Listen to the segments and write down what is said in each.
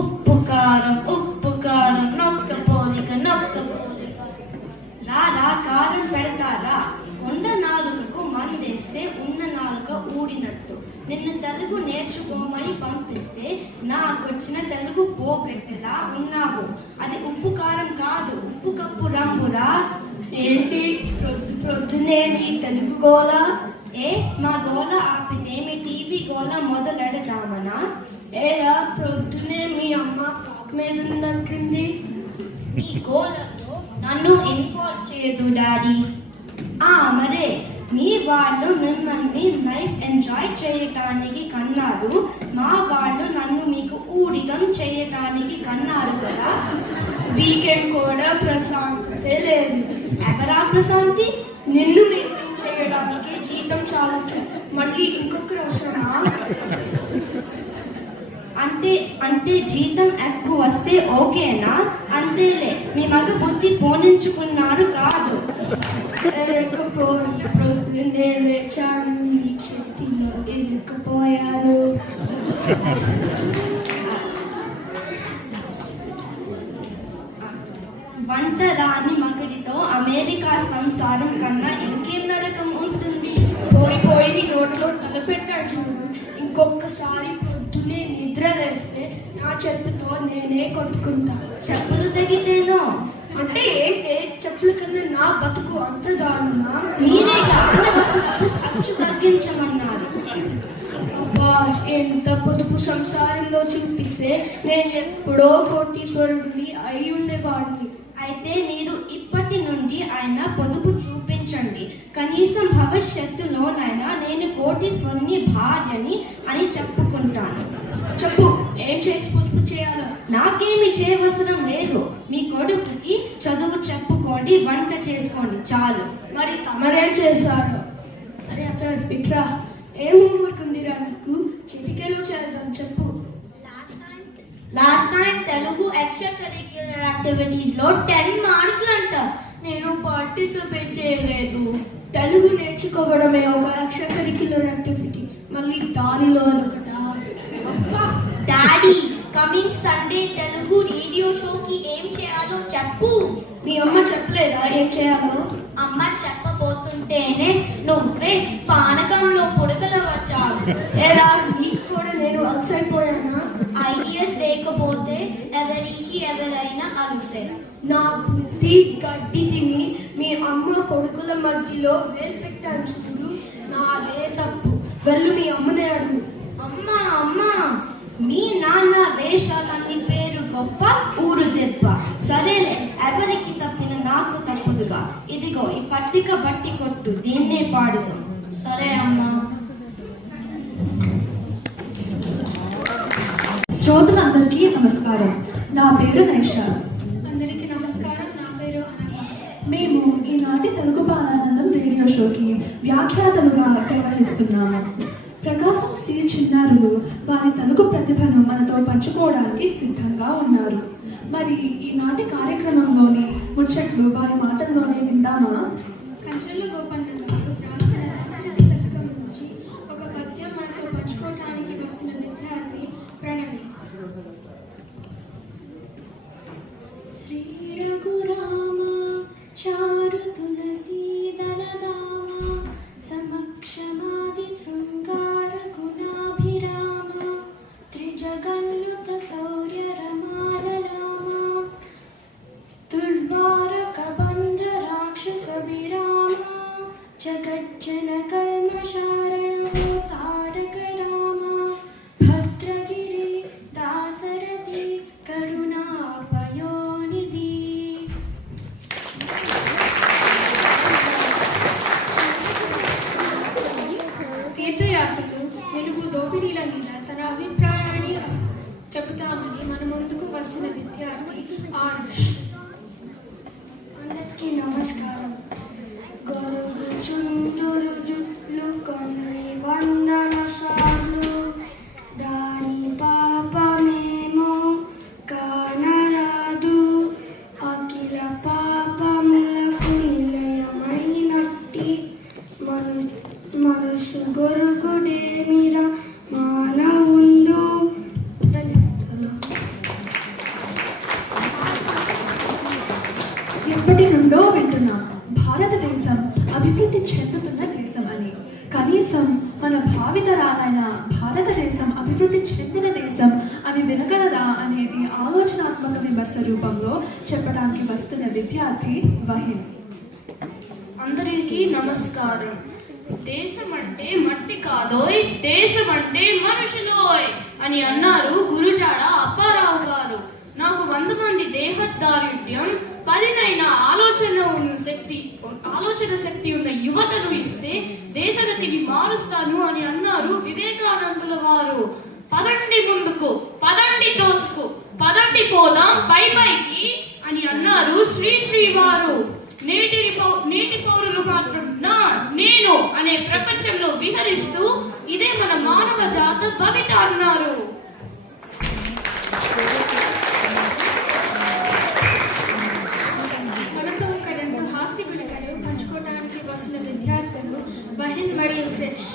ఉప్పు కారం నొక్క పోలిక రారా కారం పెడతారా. కొండ నాలుకకు మందేస్తే ఉన్న నాలుక ఊడినట్టు. నిన్ను తెలుగు నేర్చుకోమని పంపిస్తే నాకొచ్చిన తెలుగు పోగొట్టేలా ఉన్నావు. అది ఉప్పు కారం కాదు, ఉప్పు కప్పు రంగురా. ఏంటి ప్రొద్దునే నీ తెలుగు గోల? మా గోల ఆపితే మీ టీవీ గోల మొదలెడదామనా? ఏరా ప్రొద్దునే మీ అమ్మ కాకు మీద ఉన్నట్టుంది. ఈ గోలలో నన్ను ఇన్వాల్వ్ చేయదు డాడీ. మరే మీ వాళ్ళు మిమ్మల్ని లైఫ్ ఎంజాయ్ చేయటానికి కన్నారు, మా వాళ్ళు నన్ను మీకు ఊడిగం చేయటానికి కన్నారు కదా. వీకెండ్ కూడా ప్రశాంతతే లేదు. ఎవరా ప్రశాంతి? నిన్ను మెయింటైన్ చేయడానికి జీతం చాలట్లే, మళ్ళీ ఇంకొకరు అవసరమా? అంటే జీతం ఎక్కువ వస్తే ఓకేనా? అంతేలే, మీ మగ బుద్ధి పోనించుకున్నారు కాదు. ప్రొద్దునే లేచాను, నీ చేతిలో ఇరుక్కుపోయాను. వంట రాని మగడితో అమెరికా సంసారం కన్నా ఇంకేం నరకం ఉంటుంది. పోయి నీ నోట్లో తలపెట్టాడు చూడు. ఇంకొకసారి పొద్దునే నిద్ర లేస్తే నా చెప్పుతో నేనే కొట్టుకుంటా. చెప్పులు తగితేనో? అంటే ఏంటే, చెప్పుల కన్నా నా బతుకు అంత దారుణమా? మీరేగా ఖర్చు తగ్గించమన్నారు. అబ్బా, ఎంత పొదుపు సంసారంలో చూపిస్తే నేను ఎప్పుడో కోటీశ్వరుడిని అయి ఉండేవాడిని. అయితే మీరు ఇప్పటి నుండి ఆయన పొదుపు చూపించండి. కనీసం భవిష్యత్తులోనైనా నేను కోటీశ్వరుని భార్యని అని చెప్పుకుంటాను. చెప్పు, ఏం చేసి పొదుపు చేయాలో? నాకేమి చేయవసరం లేదు. మీ కొడుకుకి చదువు చెప్పుకోండి, వంట చేసుకోండి, చాలు. మరి తమరేం చేస్తారు? అరే అతను ఇట్రా, ఏం హోంవర్క్ ఉందిరా నీకు? చిటికెలో చేద్దాం, చెప్పు. Last time Telugu extra curricular activities లో 10 మార్కులు అంట. నేను పార్టిసిపేట్ చేయలేదు. తెలుగు నేర్చుకోవడమే ఒక ఎక్స్ట్రా కరిక్యులర్ యాక్టివిటీ, మళ్ళీ దానిలో అదొకటా? Daddy, coming Sunday Telugu radio షోకి ఏం చేయాలో చెప్పు. మీ అమ్మ చెప్పలేదా ఏం చేయాలో? అమ్మ చెప్పబోతుంటేనే నువ్వే పానకంలో పొడగల వచ్చావు. ఏరా, నీకు కూడా నేను అలసైపోయానా? ఐడియాస్ లేకపోతే ఎవరైనా అలుసే. నా బుద్ధి గడ్డి తిని మీ అమ్మ కొడుకుల మధ్యలో వేలు పెట్టాను చూడు, నాదే తప్పు. వెళ్ళు మీ అమ్మనే అడుగు. అమ్మా, మీ నాన్న వేషాలన్నీ పేరు గొప్ప, ఊరు దెబ్బ. సరేలే, ఎవరికి తప్పిన నాకు తప్పదుగా. ఇదిగో ఈ పట్టిక బట్టి కొట్టు, దీన్నే పాడుదాం. సరే అమ్మా. శ్రోతలందరికీ నమస్కారం. నా పేరు నైషా. అందరికీ నమస్కారం, నా పేరు అనంత. మేము ఈనాటి తెలుగు బాలానందం రేడియో షోకి వ్యాఖ్యాతలుగా వ్యవహరిస్తున్నాము. ప్రకాశం సి చిన్నారులు వారి తెలుగు ప్రతిభను మనతో పంచుకోవడానికి సిద్ధంగా ఉన్నారు. మరి ఈనాటి కార్యక్రమంలోని ముచ్చట్లు వారి మాటల్లోనే విందామా? కంచెల గోపన్న గారు రాసిన రాష్ట్రపతి శతకం నుంచి ఒక పద్యం మనతో పంచుకోవడానికి వస్తున్న విద్యార్థి ప్రణవి. శ్రీ రఘురామ చారు తులసీధర దామ సమక్షమాది శృంగార గుణాభిరామ త్రిజగన్నుత శౌర్య రమాలలామ దుర్వారక బంధ రాక్షస విరామ జగజ్జన కల్మశారణో తారక రామ భద్రగిరి దాసరథి కరుణాపయోనిధి. తీర్థయాత్రలు తెలుగు దోపిడీల మీద తన అభిప్రాయాన్ని చెబుతామని మన ముందుకు వస్తున్న విద్యార్థి ఆరుష్. అందరికీ నమస్కారం. గొరుగు చుండురు జుట్లు కొన్న ఎప్పటి నుండో వింటున్నాం భారతదేశం అభివృద్ధి చెందుతున్న దేశం అని. కనీసం మన భావితరాలైన భారతదేశం అభివృద్ధి చెందిన దేశం అని వినగలదా అనేది ఆలోచనాత్మక విమర్శ రూపంలో చెప్పడానికి వస్తున్న విద్యార్థి వహీన్. అందరికీ నమస్కారం. దేశం అంటే మట్టి కాదోయ్, దేశం అంటే మనుషులోయ్ అని అన్నారు గురుజాడ అప్పారావు గారు. నాకు 100 మంది దేహదారుఢ్యం, 10 ఆలోచన శక్తి ఉన్న యువతను ఇస్తే దేశగతిని మారుస్తాను అని అన్నారు వివేకానందుల వారు. పదండి ముందుకు, పదండి తోసుకు, పదండి పోదాం పైకి అని అన్నారు శ్రీ వారు. నేటి పౌరులు మాత్రం నేను అనే ప్రపంచంలో విహరిస్తూ ఇదే మన మానవ జాత భవిత అన్నారు. మనతో ఒక 2 హాస్య గుళికలు పంచుకోవడానికి వస్తున్న విద్యార్థులు వహీన్ మరియు క్రిష్.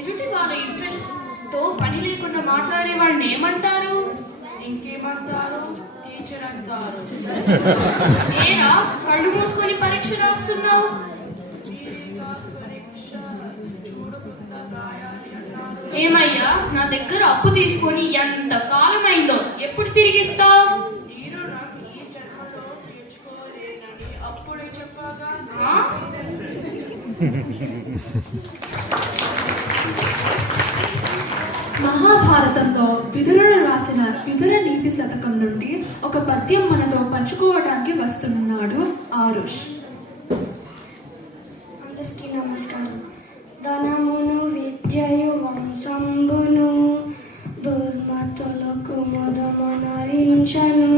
ఎదుటి వాళ్ళ ఇంట్రెస్ట్ తో పని లేకుండా మాట్లాడే వాళ్ళని ఏమంటారు? ఇంకేమంటారు? టీచర్ అంటారు. ఏరా కళ్ళు మూసుకొని పరీక్ష రాస్తున్నావు? ఏమయ్యా, నా దగ్గర అప్పు తీసుకొని ఎంత కాలమైందో, ఎప్పుడు తిరిగిస్తావు? ఈ రుణం ఈ జన్మలో తీర్చుకోలేనని అప్పుడే చెప్పాగా. మహాభారతంలో విదురుడు రాసిన విదుర నీతి శతకం నుండి ఒక పద్యం మనతో పంచుకోవడానికి వస్తున్నాడు ఆరుష్. అందరికీ నమస్కారం. ధనమును విద్యయు వంశంబును దుర్మతులకు మొదమనరించను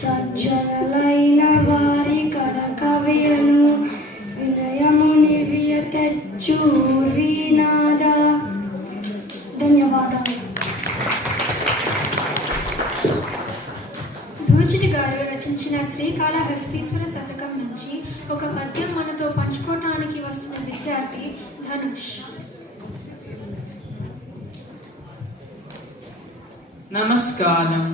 సజ్జనులైన వారి కడకవియను వినయముని వియ తెచ్చూర్వీనాద. ధన్యవాదాలు. దూచిటి గారు రచించిన శ్రీకాళహస్తీశ్వర శతకం నుంచి ఒక పద్యం మనతో పంచుకోవటానికి వస్తున్న విద్యార్థి ధనుష్. నమస్కారం.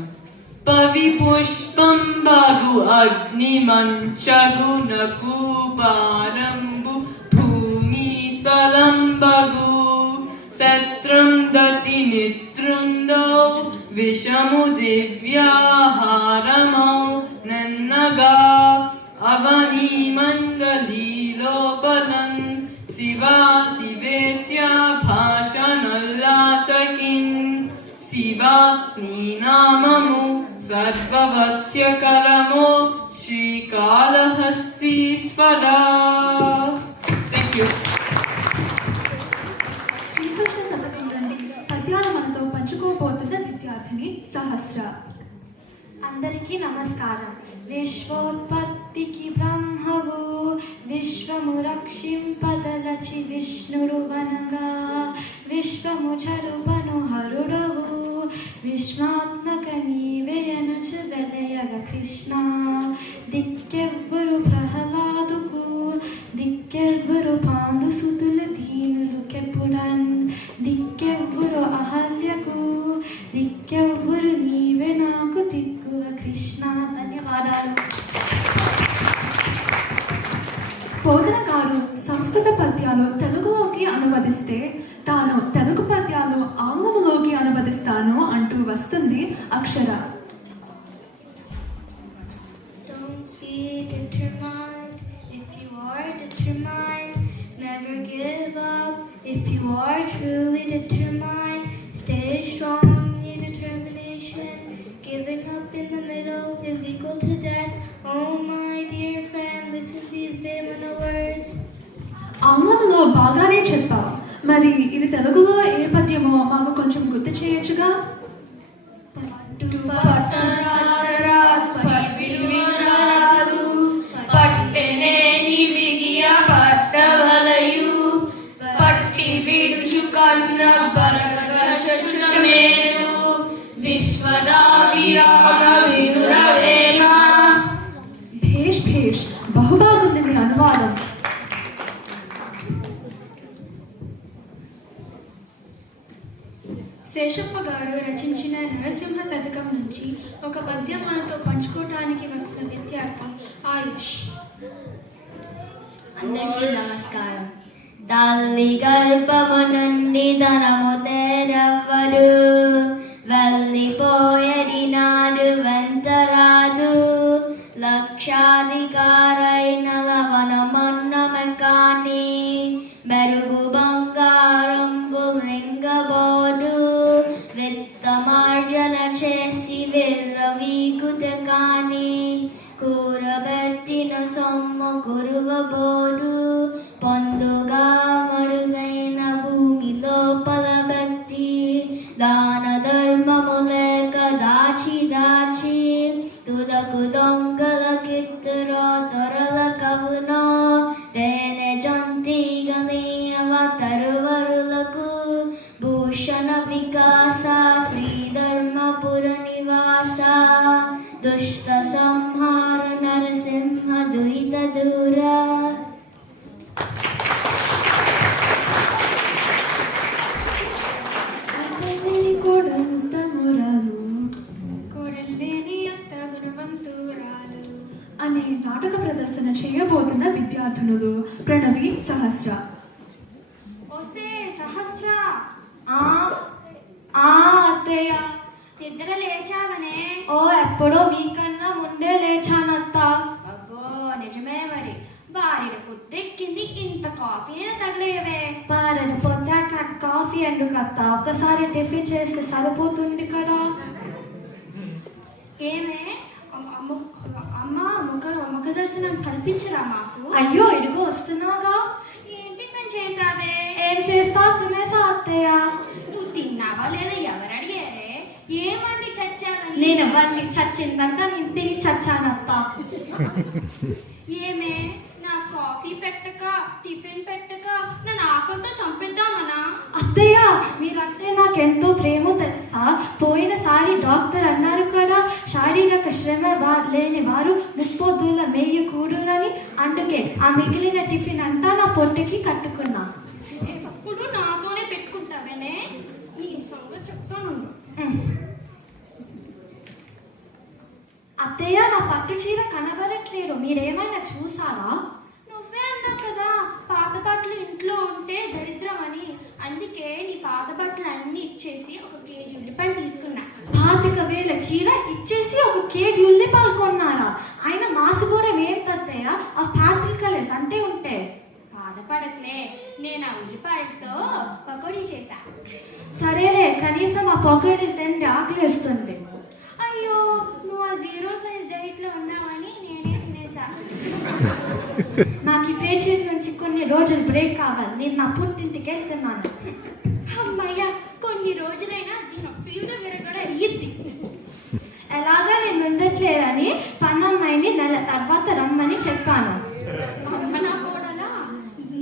పవి పుష్పం బగు అగ్ని మంచగు నకూపారంబు భూమి స్థలం బగు శత్రం దతి మిత్రుందో విషము దివ్యాహారమౌ నన్నగా అవని మండలి లోపలన్ శివా శివేత్యా భాషనల్లాసకిన్ శివా నీ నామము సర్వవస్యకరమో శ్రీకాళహస్తీశ్వరా. Thank you. శ్రీకృష్ణ శతకం నుండి పద్యాలు మనతో పంచుకోబోతున్న విద్యార్థిని సహస్ర. అందరికీ నమస్కారం. విశ్వోత్పత్తికి బ్రహ్మవు విశ్వము రక్షింపదలచి విష్ణుడు వనగా విశ్వము చరుపను హరుడవు విశ్వాత్మక నీవేయనుచు వెలయగ కృష్ణ. దిక్కెవ్వరు ప్రహ్లాదుకు దిక్కెవ్వరు పాండుసుతులు దీనులు కెప్పుడన్ దిక్కెవ్వరు అహల్యకు దిక్కెవ్వరు నీవే నాకు దిక్కువ కృష్ణ. ధన్యవాదాలు. బోధన గారు సంస్కృత పద్యాలు తెలుగులోకి అనువదిస్తే తాను తెలుగు పద్యాలు ఆంగ్లంలోకి అనువదిస్తాను అంటూ వస్తుంది అక్షర. Don't be determined if you are determined. Never give up if you are truly determined. Stay strong in your determination. Giving up in the middle is equal to death. Oh my dear friend, listen to these Vemana words. ఆంగ్లంలో బాగానే చెప్పావు, మరి ఇది తెలుగులో ఏ పద్యమో మాకు కొంచెం గుర్తు చేయొచ్చుగా? పట్టెనేని బిగియ పట్టవలయు పట్టి విడుచు కన్న బరగ చచురమేలు విశ్వదా విరామ వినురవేమ. భేష్ భేష్, బహుబాగుంది నీ అనువాదం. శేషప్ప గారు రచించిన నరసింహ గురించి ఒక పద్యం మనతో పంచుకోవడానికి వస్తున్న విద్యార్థి ఆయుష్. అందరికీ నమస్కారం. తల్లి గర్భము నుండి ధనము తెరవ్వరు, వెళ్ళిపోయేది నాడు వెంటరాదు. లక్షాధికారైన లవణమన్నమే కాని మెరుగు బంగారంబు రింగబోడు. విత్తమార్జన చేసి విర్రవీగుత కాని కూరబెట్టిన సొమ్ము కురువబోడు. పొందుగా మరుగైన భూమి లోపల బెట్టి దాన ధర్మము లేక దాచి దాచి తుదకు దొంగల కిత్తురో తొరల కవునో తేనె జంతిగనీయవ తరువరులకు భూషణ వికాస శ్రీధర్మపుర నివాస దుష్ట సంహార నరసింహ దురిత దూర. అనే నాటక ప్రదర్శన చేయబోతున్న విద్యార్థినులు ప్రణవి, సహస్ర. ఓసే సహస్ర, అత్తయ్య నిద్ర లేచావనే? ఓ ఎప్పుడో మీకన్నా ముందే లేచానత్త. అబ్బో నిజమే మరి. బారిన పొద్దెక్కింది, ఇంత కాఫీ అయినా తగలేవే. బారిన పొద్దాక కాఫీ ఎందుకత్త? ఒకసారి టిఫిన్ చేస్తే సరిపోతుంది కదా. ఏమే అమ్మ ముఖ దర్శనం కల్పించరా మాకు? అయ్యో ఇడుగు వస్తున్నాగా. ఏం టిఫిన్ చేసావే? ఏం చేస్తా, తినేసా అత్తయ్య. నువ్వు తిన్నావా లేదా ఎవరు అడిగారే? ఏమండి చచ్చావని? నేను ఎవరిని చచ్చిందంట, నేను తిని చచ్చానత్త. ఏమే నా కాఫీ పెట్టక టిఫిన్ పెట్టక నన్ను ఆకలితో చంపేద్దామనా? అత్తయ్య మీరంటే నాకెంతో ప్రేమ తెలుసా. పోయినసారి డాక్టర్ అన్నారు కదా, శారీరక శ్రమ లేని వారు ముప్పొద్దుల మేయకూడదని. అందుకే ఆ మిగిలిన టిఫిన్ అంతా నా పొట్టకి కట్టుకున్నా. ఎప్పుడు నాతోనే పెట్టుకుంటావేనే? నీ సంగతి చెప్తాను. అత్తయ్య నా పట్టు చీర కనబడట్లేదు, మీరేమైనా చూసారా? నువ్వే అన్నావు కదా పాత బట్టలు ఇంట్లో ఉంటే దరిద్రం అని. అందుకే నీ పాత బట్టలు అన్ని ఇచ్చేసి 1 కేజీ ఉల్లిపాయలు తీసుకున్నా. 25,000 చీర ఇచ్చేసి 1 కేజీ ఉల్లిపాయలు కొన్నారా? ఆయన మాసిపోవడం ఏంటత్తయ్య? ఆ ప్యాస్టల్ కలర్స్ అంటే ఉంటే. బాధపడట్లే, నేను ఆ ఉల్లిపాయలతో పకోడీ చేశా. సరేలే, కనీసం ఆ పకోడీ తిండి ఆకలిస్తుంది. అయ్యో నువ్వు ఆ 0 సైజ్ డైట్లో ఉన్నావని నేనే తినేసా. నాకు ఈ పేచీల నుంచి కొన్ని రోజులు బ్రేక్ కావాలి. నేను నా పుట్టింటికి వెళ్తున్నాను. అమ్మయ్య, కొన్ని రోజులైనా దీని తీవ్ర విరగడ అయ్యిద్ది. ఎలాగా నేను ఉండట్లేదని పన్నమ్మాయిని నెల తర్వాత రమ్మని చెప్పాను. అమ్మ నా కోడలా,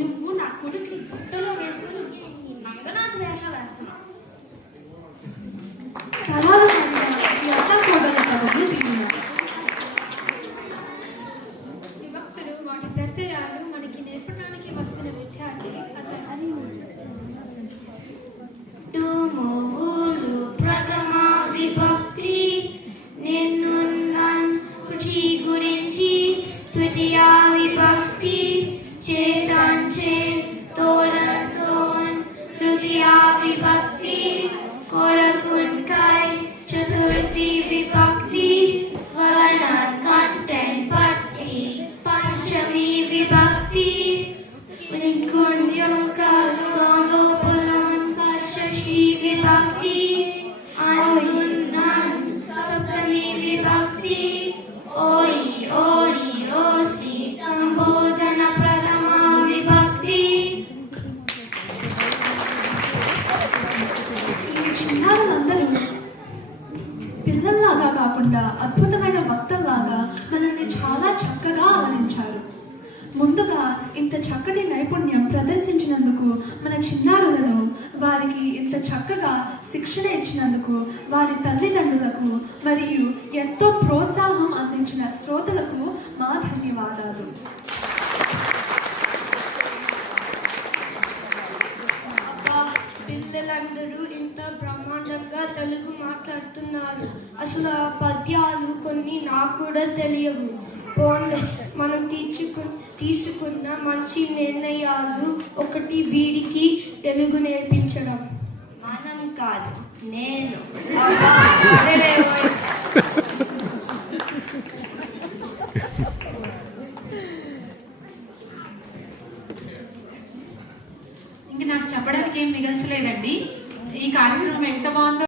నువ్వు నా కొడుకుని పుట్టలో వేసుకుని మంగనాథ వేషాలు వేస్తున్నావు. విభక్తులు వాటి ప్రత్యయాలు మనకి నేర్పడానికి వస్తున్న విద్యార్థి అతను. టుమువులు ప్రథమ విభక్తి నిన్నున్నాన్ కుచి గురించి. తృతీయ విభక్తి చేతాంచే తోలతోన్. తృతీయ విభక్తి కొరకున్కాయ్. చతుర్థి విభక్తి వలన కంటెంట్ పట్టి. పంచమి విభక్తి షష్ఠి విభక్తి అనున్నాన్. సప్తమి విభక్తి ఓయి ఓరి ఓసి సంబోధన ప్రథమ విభక్తి. చిన్నారులందరూ పిల్లల్లాగా కాకుండా అద్భుతమైన వక్తల్లాగా మనల్ని చాలా చక్కగా అలరించారు. ముందుగా ఇంత చక్కటి నైపుణ్యం ప్రదర్శించినందుకు మన చిన్నారులను, వారికి ఇంత చక్కగా శిక్షణ ఇచ్చినందుకు వారి తల్లిదండ్రులకు మరియు ఎంతో ప్రోత్సాహం అందించిన శ్రోతలకు మా ధన్యవాదాలు. అబ్బా పిల్లలందరూ ఇంత బ్రహ్మాండంగా తెలుగు మాట్లాడుతున్నారు. అసలు ఆ పద్యాలు కొన్ని నాకు కూడా తెలియవు. పోన్లే, మనం తీసుకున్న మంచి నిర్ణయాలు ఒకటి, వీడికి తెలుగు నేర్పించడం. మనం కాదు, నేను. ఇంక నాకు చెప్పడానికి ఏం మిగల్చలేదండి. ఈ కార్యక్రమం ఎంత బాగుందో